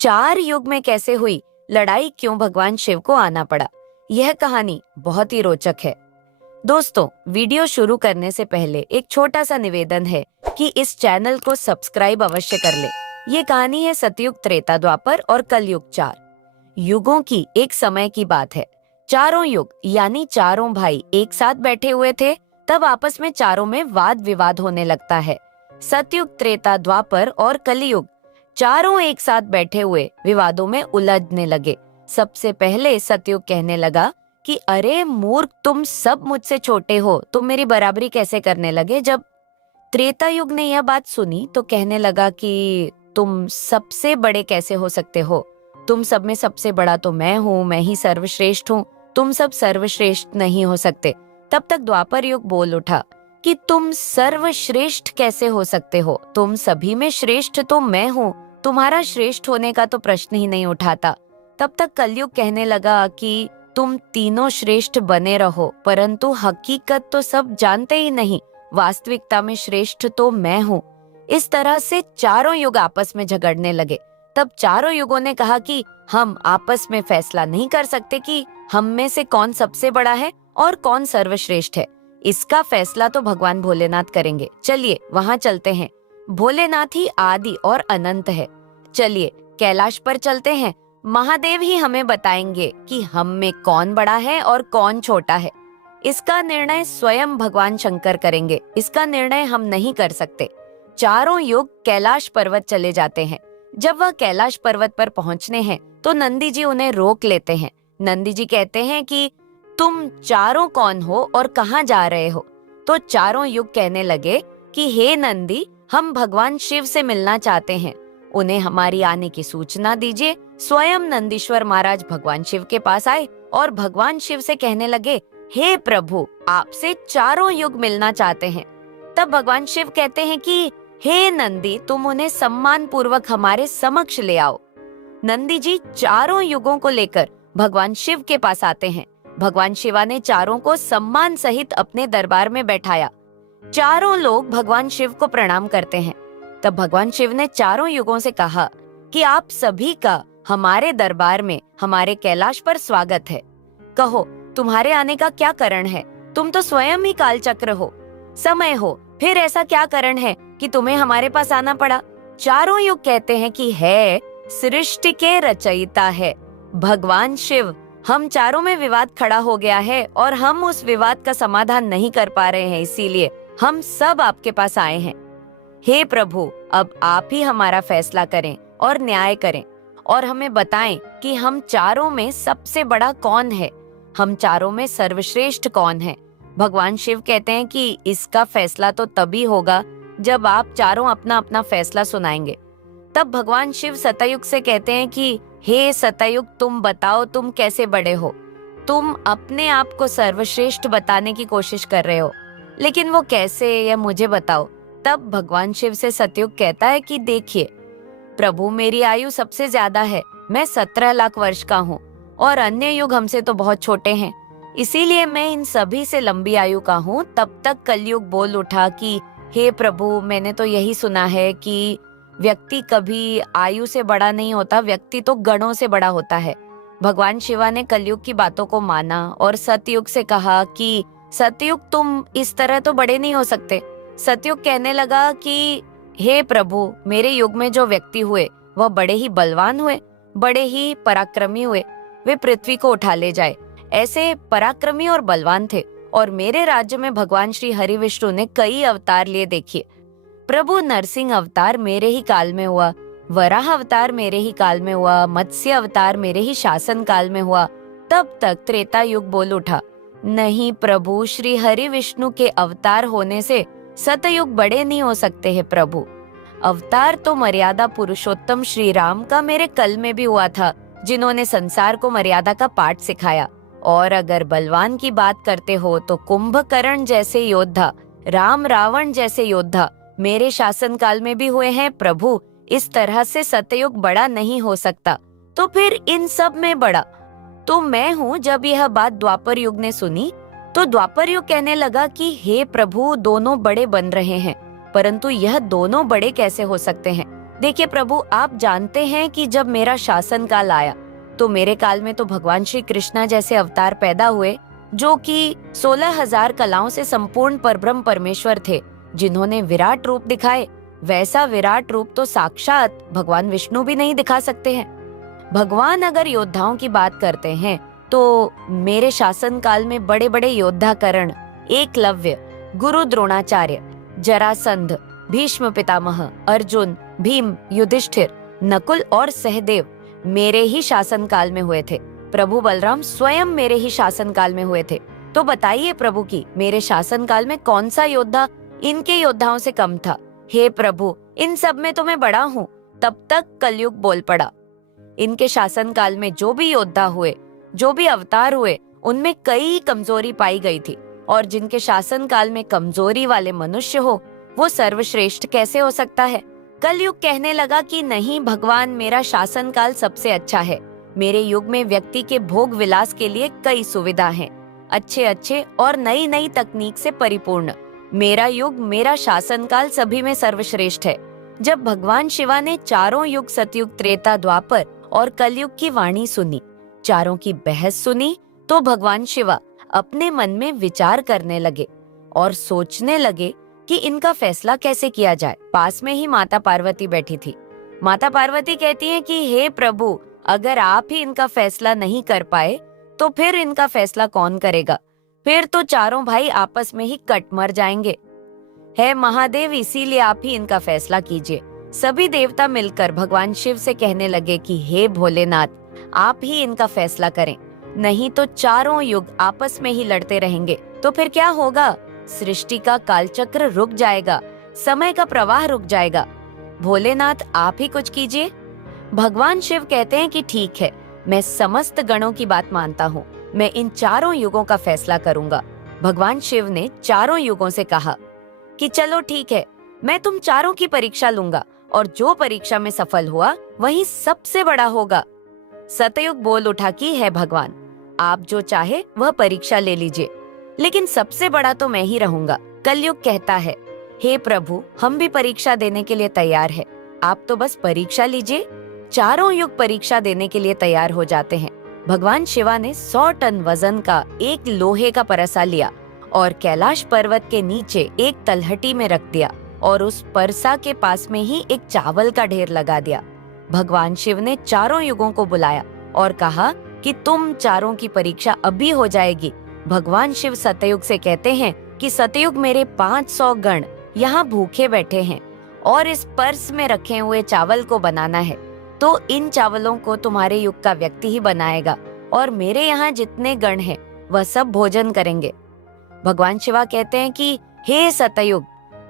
चार युग में कैसे हुई लड़ाई, क्यों भगवान शिव को आना पड़ा। यह कहानी बहुत ही रोचक है। दोस्तों, वीडियो शुरू करने से पहले एक छोटा सा निवेदन है कि इस चैनल को सब्सक्राइब अवश्य कर ले। ये कहानी है सतयुग, त्रेता, द्वापर और कलयुग, चार युगों की एक समय की बात है। चारों युग यानी चारों भाई एक साथ बैठे हुए थे। तब आपस में चारों में वाद विवाद होने लगता है। सतयुग, त्रेता, द्वापर और कलयुग चारों एक साथ बैठे हुए विवादों में उलझने लगे। सबसे पहले सतयुग कहने लगा कि अरे मूर्ख, तुम सब मुझसे छोटे हो, तुम मेरी बराबरी कैसे करने लगे। जब त्रेता युग ने यह बात सुनी तो कहने लगा कि तुम सबसे बड़े कैसे हो सकते हो, तुम सब में सबसे बड़ा तो मैं हूँ, मैं ही सर्वश्रेष्ठ हूँ, तुम सब सर्वश्रेष्ठ नहीं हो सकते। तब तक द्वापर युग बोल उठा कि तुम सर्वश्रेष्ठ कैसे हो सकते हो, तुम सभी में श्रेष्ठ तो मैं हूँ, तुम्हारा श्रेष्ठ होने का तो प्रश्न ही नहीं उठाता। तब तक कलयुग कहने लगा कि तुम तीनों श्रेष्ठ बने रहो, परंतु हकीकत तो सब जानते ही नहीं, वास्तविकता में श्रेष्ठ तो मैं हूँ। इस तरह से चारों युग आपस में झगड़ने लगे। तब चारों युगों ने कहा कि हम आपस में फैसला नहीं कर सकते कि हम में से कौन सबसे बड़ा है और कौन सर्वश्रेष्ठ है। इसका फैसला तो भगवान भोलेनाथ करेंगे। चलिए वहां चलते हैं। भोलेनाथ ही आदि और अनंत है। चलिए कैलाश पर चलते हैं। महादेव ही हमें बताएंगे कि हम में कौन बड़ा है और कौन छोटा है। इसका निर्णय स्वयं भगवान शंकर करेंगे। इसका निर्णय हम नहीं कर सकते। चारों युग कैलाश पर्वत चले जाते हैं। जब वह कैलाश पर्वत पर पहुंचने हैं तो नंदी जी उन्हें रोक लेते हैं। नंदी जी कहते हैं कि तुम चारों कौन हो और कहाँ जा रहे हो। तो चारों युग कहने लगे कि हे नंदी, हम भगवान शिव से मिलना चाहते हैं, उन्हें हमारी आने की सूचना दीजिए। स्वयं नंदीश्वर महाराज भगवान शिव के पास आए और भगवान शिव से कहने लगे, हे प्रभु, आपसे चारों युग मिलना चाहते हैं। तब भगवान शिव कहते हैं कि हे नंदी, तुम उन्हें सम्मान पूर्वक हमारे समक्ष ले आओ। नंदी जी चारों युगों को लेकर भगवान शिव के पास आते हैं। भगवान शिवा ने चारों को सम्मान सहित अपने दरबार में बैठाया। चारों लोग भगवान शिव को प्रणाम करते हैं। तब भगवान शिव ने चारों युगों से कहा कि आप सभी का हमारे दरबार में, हमारे कैलाश पर स्वागत है। कहो, तुम्हारे आने का क्या कारण है? तुम तो स्वयं ही कालचक्र हो, समय हो, फिर ऐसा क्या कारण है कि तुम्हें हमारे पास आना पड़ा? चारों युग कहते हैं कि है सृष्टि के रचयिता है भगवान शिव। हम चारों में विवाद खड़ा हो गया है और हम उस विवाद का समाधान नहीं कर पा रहे हैं, इसीलिए हम सब आपके पास आए हैं। हे प्रभु, अब आप ही हमारा फैसला करें और न्याय करें और हमें बताएं कि हम चारों में सबसे बड़ा कौन है, हम चारों में सर्वश्रेष्ठ कौन है। भगवान शिव कहते हैं कि इसका फैसला तो तभी होगा जब आप चारों अपना अपना फैसला सुनाएंगे। तब भगवान शिव सतयुग से कहते हैं कि हे सतयुग, तुम बताओ, तुम कैसे बड़े हो? तुम अपने आप को सर्वश्रेष्ठ बताने की कोशिश कर रहे हो, लेकिन वो कैसे, यह मुझे बताओ। तब भगवान शिव से सतयुग कहता है कि देखिए प्रभु, मेरी आयु सबसे ज्यादा है, मैं 17 लाख वर्ष का हूँ और अन्य युग हमसे तो बहुत छोटे हैं, इसीलिए मैं इन सभी से लंबी आयु का हूँ। तब तक कलयुग बोल उठा कि हे प्रभु, मैंने तो यही सुना है कि व्यक्ति कभी आयु से बड़ा नहीं होता, व्यक्ति तो गणों से बड़ा होता है। भगवान शिवा ने कलयुग की बातों को माना और सतयुग से कहा कि सतयुग, तुम इस तरह तो बड़े नहीं हो सकते। सतयुग कहने लगा कि हे प्रभु, मेरे युग में जो व्यक्ति हुए वह बड़े ही बलवान हुए, बड़े ही पराक्रमी हुए, वे पृथ्वी को उठा ले जाए, ऐसे पराक्रमी और बलवान थे। और मेरे राज्य में भगवान श्री हरि विष्णु ने कई अवतार लिए। देखिए, प्रभु नरसिंह अवतार मेरे ही काल में हुआ, वराह अवतार मेरे ही काल में हुआ, मत्स्य अवतार मेरे ही शासन काल में हुआ। तब तक त्रेता युग बोल उठा, नहीं प्रभु, श्री हरि विष्णु के अवतार होने से सतयुग बड़े नहीं हो सकते हैं प्रभु। अवतार तो मर्यादा पुरुषोत्तम श्री राम का मेरे कल में भी हुआ था, जिन्होंने संसार को मर्यादा का पाठ सिखाया। और अगर बलवान की बात करते हो तो कुंभकर्ण जैसे योद्धा, राम रावण जैसे योद्धा मेरे शासन काल में भी हुए हैं प्रभु। इस तरह से सतयुग बड़ा नहीं हो सकता, तो फिर इन सब में बड़ा तो मैं हूँ। जब यह बात द्वापर युग ने सुनी तो द्वापर युग कहने लगा कि हे प्रभु, दोनों बड़े बन रहे हैं, परंतु यह दोनों बड़े कैसे हो सकते हैं? देखिए प्रभु, आप जानते हैं कि जब मेरा शासन काल आया तो मेरे काल में तो भगवान श्री कृष्णा जैसे अवतार पैदा हुए जो कि 16,000 कलाओं से संपूर्ण परब्रह्म परमेश्वर थे, जिन्होंने विराट रूप दिखाए। वैसा विराट रूप तो साक्षात भगवान विष्णु भी नहीं दिखा सकते हैं। भगवान अगर योद्धाओं की बात करते हैं तो मेरे शासन काल में बड़े बड़े योद्धा कर्ण, एकलव्य, गुरु द्रोणाचार्य, जरासंध, भीष्म पितामह, अर्जुन, भीम, युधिष्ठिर, नकुल और सहदेव मेरे ही शासन काल में हुए थे। प्रभु बलराम स्वयं मेरे ही शासन काल में हुए थे। तो बताइए प्रभु की मेरे शासन काल में कौन सा योद्धा इनके योद्धाओं से कम था? हे प्रभु, इन सब में तो मैं बड़ा हूँ। तब तक कलयुग बोल पड़ा। इनके शासन काल में जो भी योद्धा हुए, जो भी अवतार हुए, उनमें कई कमजोरी पाई गई थी, और जिनके शासन काल में कमजोरी वाले मनुष्य हो वो सर्वश्रेष्ठ कैसे हो सकता है? कलयुग कहने लगा कि नहीं भगवान, मेरा शासन काल सबसे अच्छा है। मेरे युग में व्यक्ति के भोग विलास के लिए कई सुविधा हैं, अच्छे अच्छे और नई नई तकनीक से परिपूर्ण। मेरा युग, मेरा शासन काल सभी में सर्वश्रेष्ठ है। जब भगवान शिवा ने चारों युग सतयुग, त्रेता, द्वापर और कलयुग की वाणी सुनी, चारों की बहस सुनी, तो भगवान शिवा अपने मन में विचार करने लगे और सोचने लगे कि इनका फैसला कैसे किया जाए। पास में ही माता पार्वती बैठी थी। माता पार्वती कहती हैं कि हे प्रभु, अगर आप ही इनका फैसला नहीं कर पाए तो फिर इनका फैसला कौन करेगा? फिर तो चारों भाई आपस में ही कट मर जाएंगे। हे महादेव, इसीलिए आप ही इनका फैसला कीजिए। सभी देवता मिलकर भगवान शिव से कहने लगे कि हे भोलेनाथ, आप ही इनका फैसला करें, नहीं तो चारों युग आपस में ही लड़ते रहेंगे। तो फिर क्या होगा? सृष्टि का कालचक्र रुक जाएगा, समय का प्रवाह रुक जाएगा। भोलेनाथ, आप ही कुछ कीजिए। भगवान शिव कहते हैं कि ठीक है, मैं समस्त गणों की बात मानता हूँ, मैं इन चारों युगों का फैसला करूंगा। भगवान शिव ने चारों युगों से कहा कि चलो ठीक है, मैं तुम चारों की परीक्षा लूंगा और जो परीक्षा में सफल हुआ वही सबसे बड़ा होगा। सतयुग बोल उठा कि है भगवान, आप जो चाहे वह परीक्षा ले लीजिए, लेकिन सबसे बड़ा तो मैं ही रहूंगा। कलयुग कहता है, हे प्रभु, हम भी परीक्षा देने के लिए तैयार है, आप तो बस परीक्षा लीजिए। चारों युग परीक्षा देने के लिए तैयार हो जाते हैं। भगवान शिवा ने 100 टन वजन का एक लोहे का परसा लिया और कैलाश पर्वत के नीचे एक तलहटी में रख दिया और उस परसा के पास में ही एक चावल का ढेर लगा दिया। भगवान शिव ने चारों युगों को बुलाया और कहा कि तुम चारों की परीक्षा अभी हो जाएगी। भगवान शिव सतयुग से कहते हैं कि सतयुग, मेरे 500 गण यहाँ भूखे बैठे हैं और इस पर्स में रखे हुए चावल को बनाना है, तो इन चावलों को तुम्हारे युग का व्यक्ति ही बनाएगा और मेरे यहाँ जितने गण हैं वह सब भोजन करेंगे। भगवान शिवा कहते हैं कि हे सतयुग,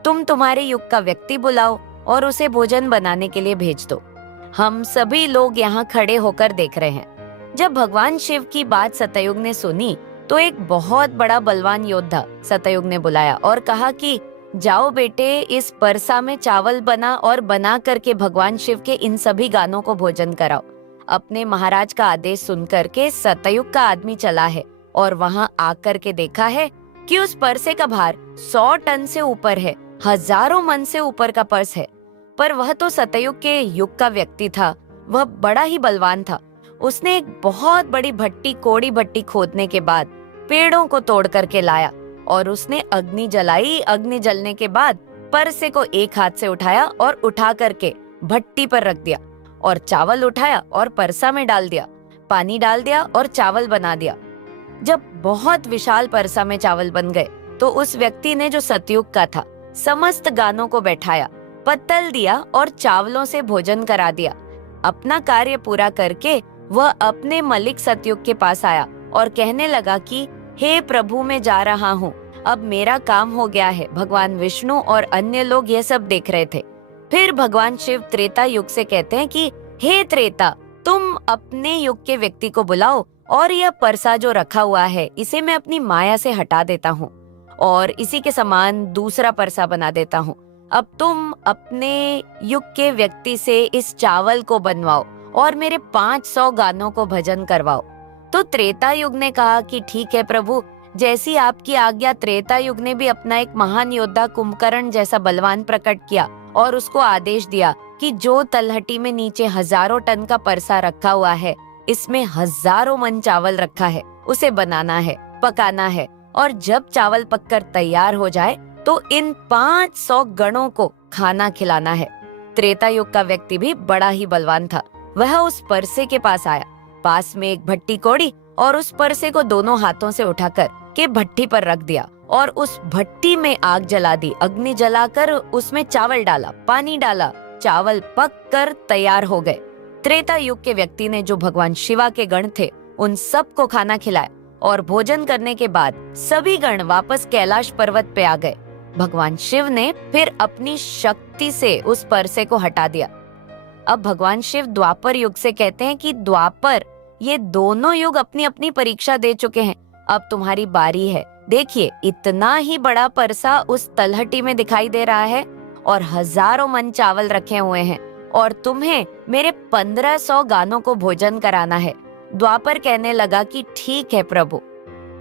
तुम तुम्हारे युग का व्यक्ति बुलाओ और उसे भोजन बनाने के लिए भेज दो। हम सभी लोग यहाँ खड़े होकर देख रहे हैं। जब भगवान शिव की बात सतयुग ने सुनी तो एक बहुत बड़ा बलवान योद्धा सतयुग ने बुलाया और कहा कि जाओ बेटे, इस परसा में चावल बना और बना करके भगवान शिव के इन सभी गानों को भोजन कराओ। अपने महाराज का आदेश सुनकर के सतयुग का आदमी चला है और वहां आकर के देखा है कि उस परसे का भार 100 टन से ऊपर है, हजारों मन से ऊपर का पर्स है। पर वह तो सतयुग के युग का व्यक्ति था, वह बड़ा ही बलवान था। उसने एक बहुत बड़ी भट्टी, कोड़ी भट्टी खोदने के बाद पेड़ों को तोड़ करके लाया और उसने अग्नि जलाई। अग्नि जलने के बाद परसे को एक हाथ से उठाया और उठा करके भट्टी पर रख दिया और चावल उठाया और परसा में डाल दिया, पानी डाल दिया और चावल बना दिया। जब बहुत विशाल परसा में चावल बन गए तो उस व्यक्ति ने, जो सतयुग का था, समस्त गानों को बैठाया, पत्तल दिया और चावलों से भोजन करा दिया। अपना कार्य पूरा करके वह अपने मलिक सतयुग के पास आया और कहने लगा कि हे प्रभु, मैं जा रहा हूँ, अब मेरा काम हो गया है। भगवान विष्णु और अन्य लोग यह सब देख रहे थे। फिर भगवान शिव त्रेता युग से कहते हैं कि हे त्रेता, तुम अपने युग के व्यक्ति को बुलाओ और यह परसा जो रखा हुआ है इसे मैं अपनी माया से हटा देता हूँ और इसी के समान दूसरा परसा बना देता हूँ। अब तुम अपने युग के व्यक्ति से इस चावल को बनवाओ और मेरे 500 गानों को भजन करवाओ। तो त्रेता युग ने कहा कि ठीक है प्रभु, जैसी आपकी आज्ञा। त्रेता युग ने भी अपना एक महान योद्धा कुंभकर्ण जैसा बलवान प्रकट किया और उसको आदेश दिया कि जो तलहटी में नीचे हजारों टन का परसा रखा हुआ है, इसमें हजारों मन चावल रखा है। उसे बनाना है, पकाना है, और जब चावल पककर तैयार हो जाए तो इन 500 गणों को खाना खिलाना है। त्रेता युग का व्यक्ति भी बड़ा ही बलवान था। वह उस परसे के पास आया, पास में एक भट्टी कोड़ी और उस परसे को दोनों हाथों से उठाकर के भट्टी पर रख दिया और उस भट्टी में आग जला दी। अग्नि जलाकर उसमें चावल डाला, पानी डाला, चावल पक कर तैयार हो गए। त्रेता युग के व्यक्ति ने, जो भगवान शिवा के गण थे, उन सबको खाना खिलाया और भोजन करने के बाद सभी गण वापस कैलाश पर्वत पे आ गए। भगवान शिव ने फिर अपनी शक्ति से उस परसे को हटा दिया। अब भगवान शिव द्वापर युग से कहते हैं कि द्वापर, ये दोनों युग अपनी अपनी परीक्षा दे चुके हैं, अब तुम्हारी बारी है। देखिए, इतना ही बड़ा परसा उस तलहटी में दिखाई दे रहा है और हजारों मन चावल रखे हुए हैं और तुम्हें मेरे 1500 गानों को भोजन कराना है। द्वापर कहने लगा कि ठीक है प्रभु,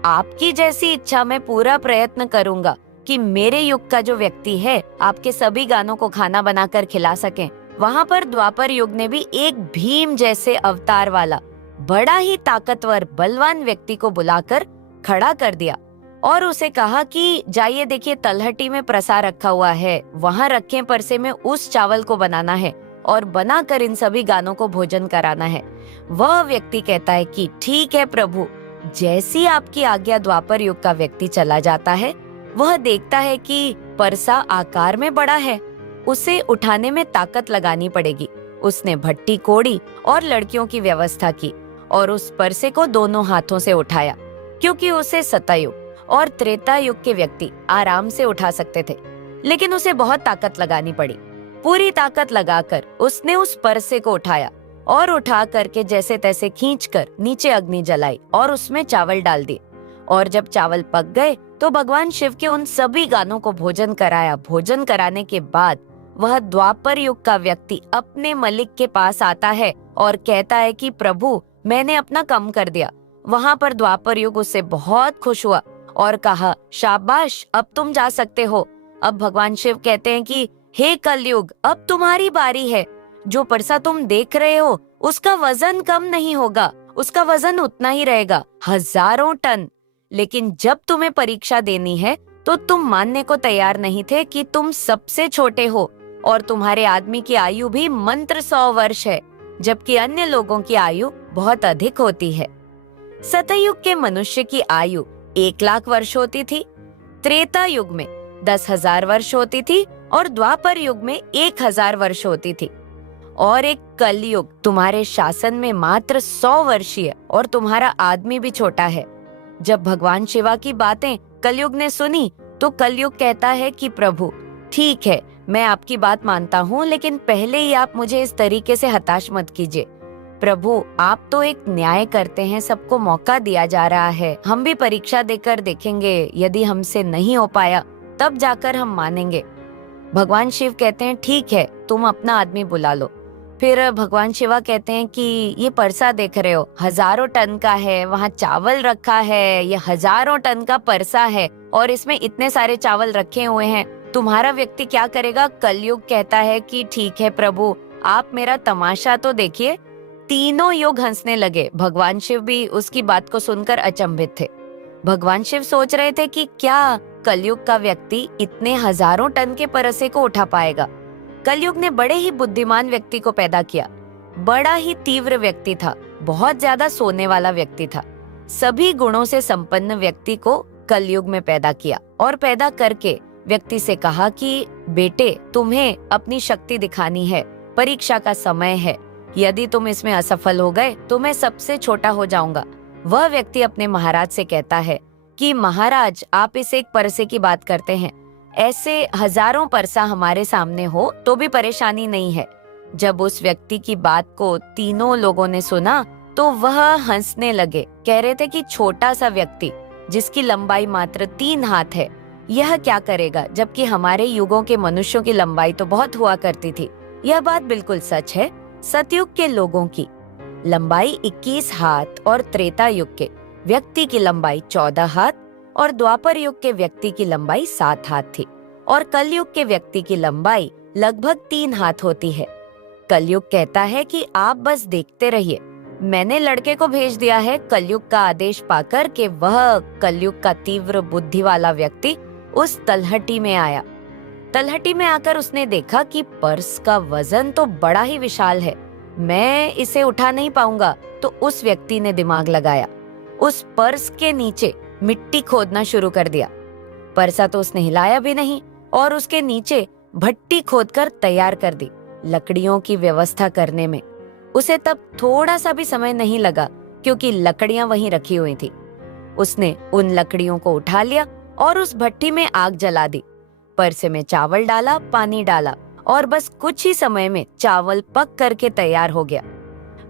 आपकी जैसी इच्छा मैं पूरा प्रयत्न करूंगा कि मेरे युग का जो व्यक्ति है आपके सभी गानों को खाना बनाकर खिला सकें। वहाँ पर द्वापर युग ने भी एक भीम जैसे अवतार वाला बड़ा ही ताकतवर बलवान व्यक्ति को बुलाकर खड़ा कर दिया और उसे कहा कि जाइए, देखिए तलहटी में प्रसाद रखा हुआ है, वहाँ रखे परसे में उस चावल को बनाना है और बनाकर इन सभी गानों को भोजन कराना है। वह व्यक्ति कहता है कि ठीक है प्रभु, जैसी आपकी आज्ञा। द्वापर युग का व्यक्ति चला जाता है। वह देखता है कि परसा आकार में बड़ा है, उसे उठाने में ताकत लगानी पड़ेगी। उसने भट्टी कोड़ी और लड़कियों की व्यवस्था की और उस परसे को दोनों हाथों से उठाया, क्योंकि उसे सतयुग और त्रेता युग के व्यक्ति आराम से उठा सकते थे, लेकिन उसे बहुत ताकत लगानी पड़ी। पूरी ताकत लगाकर उसने उस परसे को उठाया और उठा करके जैसे तैसे खींचकर नीचे अग्नि जलाई और उसमें चावल डाल दिए। और जब चावल पक गए तो भगवान शिव के उन सभी गानों को भोजन कराया। भोजन कराने के बाद वह द्वापर युग का व्यक्ति अपने मलिक के पास आता है और कहता है कि प्रभु, मैंने अपना कम कर दिया। वहाँ पर द्वापर युग उससे बहुत खुश हुआ और कहा, शाबाश, अब तुम जा सकते हो। अब भगवान शिव कहते हैं कि हे कलयुग, अब तुम्हारी बारी है। जो परसा तुम देख रहे हो उसका वजन कम नहीं होगा, उसका वजन उतना ही रहेगा, हजारों टन। लेकिन जब तुम्हें परीक्षा देनी है तो तुम मानने को तैयार नहीं थे कि तुम सबसे छोटे हो और तुम्हारे आदमी की आयु भी मंत्र 100 वर्ष है, जबकि अन्य लोगों की आयु बहुत अधिक होती है। सतयुग के मनुष्य की आयु 1,00,000 वर्ष होती थी, त्रेता युग में 10,000 वर्ष होती थी और द्वापर युग में 1,000 वर्ष होती थी। और एक कलयुग तुम्हारे शासन में मात्र 100 वर्षीय और तुम्हारा आदमी भी छोटा है। जब भगवान शिवा की बातें कलयुग ने सुनी तो कलयुग कहता है कि प्रभु, ठीक है, मैं आपकी बात मानता हूँ, लेकिन पहले ही आप मुझे इस तरीके से हताश मत कीजिए। प्रभु, आप तो एक न्याय करते हैं, सबको मौका दिया जा रहा है, हम भी परीक्षा देकर देखेंगे, यदि हमसे नहीं हो पाया तब जाकर हम मानेंगे। भगवान शिव कहते हैं ठीक है, तुम अपना आदमी बुला लो। फिर भगवान शिवा कहते हैं कि ये परसा देख रहे हो, हजारों टन का है, वहाँ चावल रखा है, ये हजारों टन का परसा है और इसमें इतने सारे चावल रखे हुए हैं, तुम्हारा व्यक्ति क्या करेगा? कलयुग कहता है कि ठीक है प्रभु, आप मेरा तमाशा तो देखिए। तीनों युग हंसने लगे। भगवान शिव भी उसकी बात को सुनकर अचंभित थे। भगवान शिव सोच रहे थे कि क्या कलयुग का व्यक्ति इतने हजारों टन के परसे को उठा पाएगा। कलयुग ने बड़े ही बुद्धिमान व्यक्ति को पैदा किया, बड़ा ही तीव्र व्यक्ति था, बहुत ज्यादा सोने वाला व्यक्ति था। सभी गुणों से संपन्न व्यक्ति को कलयुग में पैदा किया और पैदा करके व्यक्ति से कहा कि बेटे, तुम्हें अपनी शक्ति दिखानी है, परीक्षा का समय है, यदि तुम इसमें असफल हो गए तो मैं सबसे छोटा हो जाऊंगा। वह व्यक्ति अपने महाराज से कहता है कि महाराज, आप इस एक परसे की बात करते हैं, ऐसे हजारों परसा हमारे सामने हो तो भी परेशानी नहीं है। जब उस व्यक्ति की बात को तीनों लोगों ने सुना तो वह हंसने लगे, कह रहे थे कि छोटा सा व्यक्ति जिसकी लंबाई मात्र 3 हाथ है, यह क्या करेगा, जबकि हमारे युगों के मनुष्यों की लंबाई तो बहुत हुआ करती थी। यह बात बिल्कुल सच है। सतयुग के लोगों की लंबाई 21 हाथ और त्रेता युग के व्यक्ति की लंबाई 14 हाथ और द्वापर युग के व्यक्ति की लंबाई 7 हाथ थी और कलयुग के व्यक्ति की लंबाई लगभग 3 हाथ होती है। कलयुग कहता है कि आप बस देखते रहिए, मैंने लड़के को भेज दिया है कलयुग का आदेश पाकर कि वह कलयुग का तीव्र बुद्धि वाला व्यक्ति उस तलहटी में आया। तलहटी में आकर उसने देखा कि पर्स का वजन तो बड़ा ही विशाल है, मैं इसे उठा नहीं पाऊंगा। तो उस व्यक्ति ने दिमाग लगाया, उस पर्स के नीचे मिट्टी खोदना शुरू कर दिया। परसा तो उसने हिलाया भी नहीं और उसके नीचे भट्टी खोदकर तैयार कर दी। लकड़ियों की व्यवस्था करने में उसे तब थोड़ा सा भी समय नहीं लगा, क्योंकि लकड़ियां वहीं रखी हुई थी। उसने उन लकड़ियों को उठा लिया और उस भट्टी में आग जला दी। परसे में चावल डाला, पानी डाला और बस कुछ ही समय में चावल पक करके तैयार हो गया।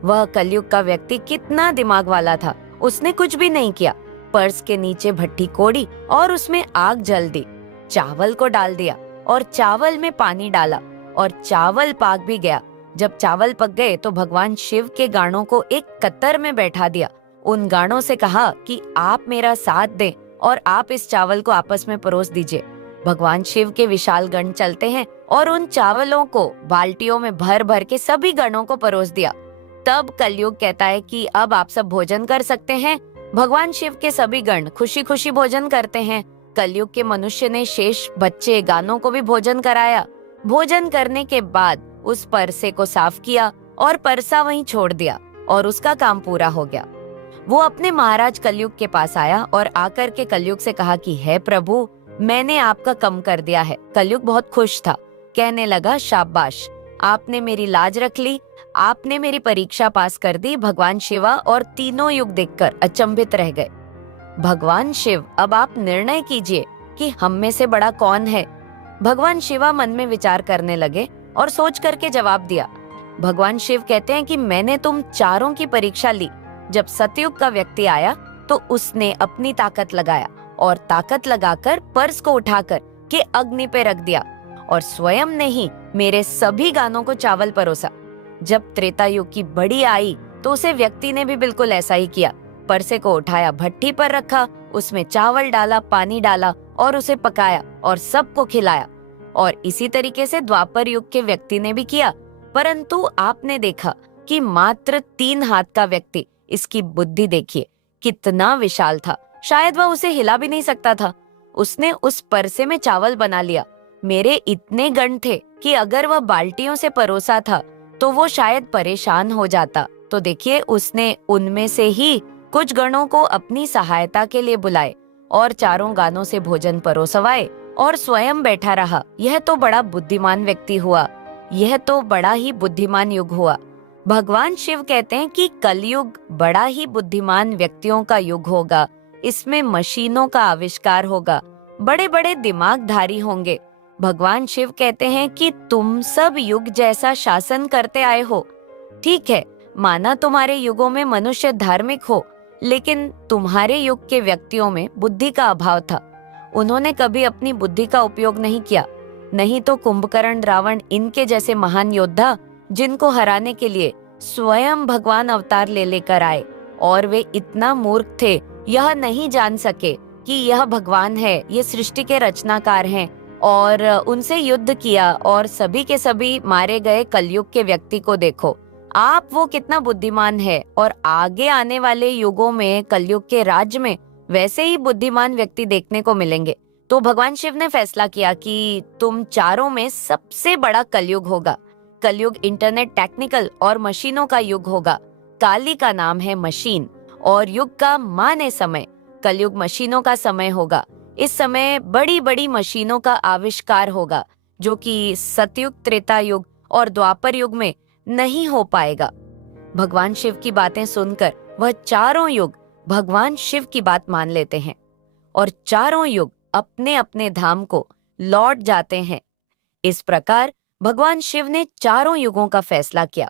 वह कलयुग का व्यक्ति कितना दिमाग वाला था, उसने कुछ भी नहीं किया। पर्स के नीचे भट्टी कोड़ी और उसमें आग जल दी, चावल को डाल दिया और चावल में पानी डाला और चावल पक भी गया। जब चावल पक गए तो भगवान शिव के गाणों को एक कतर में बैठा दिया। उन गाणों से कहा कि आप मेरा साथ दें और आप इस चावल को आपस में परोस दीजिए। भगवान शिव के विशाल गण चलते हैं और उन चावलों को बाल्टियों में भर भर के सभी गणों को परोस दिया। तब कलयुग कहता है कि अब आप सब भोजन कर सकते हैं। भगवान शिव के सभी गण खुशी खुशी भोजन करते हैं। कलयुग के मनुष्य ने शेष बच्चे गानों को भी भोजन कराया। भोजन करने के बाद उस परसे को साफ किया और परसा वहीं छोड़ दिया और उसका काम पूरा हो गया। वो अपने महाराज कलयुग के पास आया और आकर के कलयुग से कहा कि हे प्रभु, मैंने आपका कम कर दिया है। कलयुग बहुत खुश था, कहने लगा शाबाश, आपने मेरी लाज रख ली, आपने मेरी परीक्षा पास कर दी। भगवान शिवा और तीनों युग देखकर अचंभित रह गए। भगवान शिव, अब आप निर्णय कीजिए कि हम में से बड़ा कौन है। भगवान शिवा मन में विचार करने लगे और सोच करके जवाब दिया। भगवान शिव कहते हैं कि मैंने तुम चारों की परीक्षा ली। जब सतयुग का व्यक्ति आया तो उसने अपनी ताकत लगाया और ताकत लगाकर पर्स को उठाकर के अग्नि पे रख दिया और स्वयं ने ही मेरे सभी गानों को चावल परोसा। जब त्रेता युग की बड़ी आई तो उसे व्यक्ति ने भी बिल्कुल ऐसा ही किया। परसे को उठाया, भट्टी पर रखा, उसमें चावल डाला, पानी डाला और उसे पकाया और सबको खिलाया। और इसी तरीके से द्वापर युग के व्यक्ति ने भी किया। परंतु आपने देखा कि मात्र 3 हाथ का व्यक्ति, इसकी बुद्धि देखिए कितना विशाल था, शायद वह उसे हिला भी नहीं सकता था। उसने उस परसे में चावल बना लिया। मेरे इतने गण थे कि अगर वह बाल्टियों से परोसा था तो वो शायद परेशान हो जाता। तो देखिए, उसने उनमें से ही कुछ गणों को अपनी सहायता के लिए बुलाए और चारों गानों से भोजन परोसवाए और स्वयं बैठा रहा। यह तो बड़ा बुद्धिमान व्यक्ति हुआ, यह तो बड़ा ही बुद्धिमान युग हुआ। भगवान शिव कहते हैं कि कलयुग बड़ा ही बुद्धिमान व्यक्तियों का युग होगा। इसमें मशीनों का आविष्कार होगा, बड़े बड़े दिमागधारी होंगे। भगवान शिव कहते हैं कि तुम सब युग जैसा शासन करते आए हो। ठीक है, माना तुम्हारे युगों में मनुष्य धार्मिक हो, लेकिन तुम्हारे युग के व्यक्तियों में बुद्धि का अभाव था। उन्होंने कभी अपनी बुद्धि का उपयोग नहीं किया। नहीं तो कुंभकर्ण, रावण, इनके जैसे महान योद्धा जिनको हराने के लिए स्वयं भगवान अवतार ले लेकर आए, और वे इतना मूर्ख थे, यह नहीं जान सके कि यह भगवान है, ये सृष्टि के रचनाकार हैं, और उनसे युद्ध किया और सभी के सभी मारे गए। कलयुग के व्यक्ति को देखो आप, वो कितना बुद्धिमान है। और आगे आने वाले युगों में कलयुग के राज्य में वैसे ही बुद्धिमान व्यक्ति देखने को मिलेंगे। तो भगवान शिव ने फैसला किया कि तुम चारों में सबसे बड़ा कलयुग होगा। कलयुग इंटरनेट, टेक्निकल और मशीनों का युग होगा। काली का नाम है मशीन और युग का माने समय। कलयुग मशीनों का समय होगा। इस समय बड़ी बड़ी मशीनों का आविष्कार होगा, जो कि सतयुग, त्रेता युग और द्वापर युग में नहीं हो पाएगा। भगवान शिव की बातें सुनकर वह चारों युग भगवान शिव की बात मान लेते हैं और चारों युग अपने अपने धाम को लौट जाते हैं। इस प्रकार भगवान शिव ने चारों युगों का फैसला किया।